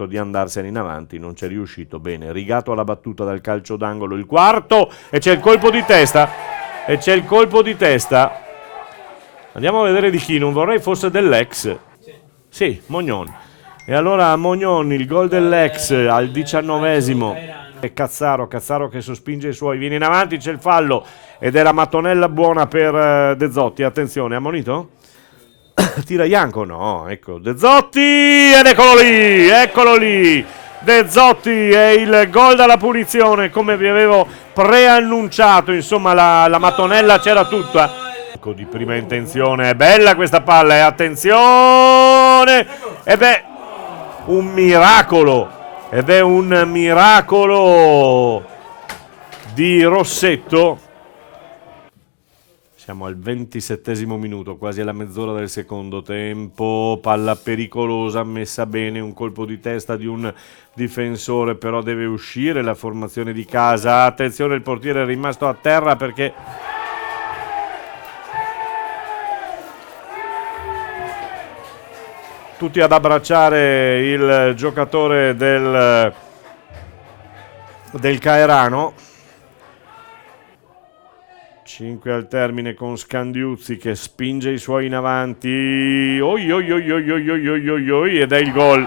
cercato di andarsene in avanti, non c'è riuscito. Bene, Rigato alla battuta dal calcio d'angolo, il quarto, e c'è il colpo di testa, andiamo a vedere di chi, non vorrei fosse dell'ex, sì, Mognon. E allora Mognon, il gol dell'ex al 19esimo, e Cazzaro che sospinge i suoi, viene in avanti, c'è il fallo, ed è la mattonella buona per De Zotti, attenzione, ammonito? Tira Ianco, no, ecco, De Zotti, ed eccolo lì, De Zotti è il gol dalla punizione, come vi avevo preannunciato, insomma la mattonella c'era tutta. Ecco, di prima intenzione, è bella questa palla, attenzione, ed è un miracolo di Rossetto. Siamo al 27esimo minuto, quasi alla mezz'ora del secondo tempo, palla pericolosa, messa bene, un colpo di testa di un difensore, però deve uscire la formazione di casa. Attenzione, il portiere è rimasto a terra perché tutti ad abbracciare il giocatore del Caerano. 5 al termine con Scandiuzzi che spinge i suoi in avanti, oi, oi, oi, oi, oi, oi, oi, oi, oi, ed è il gol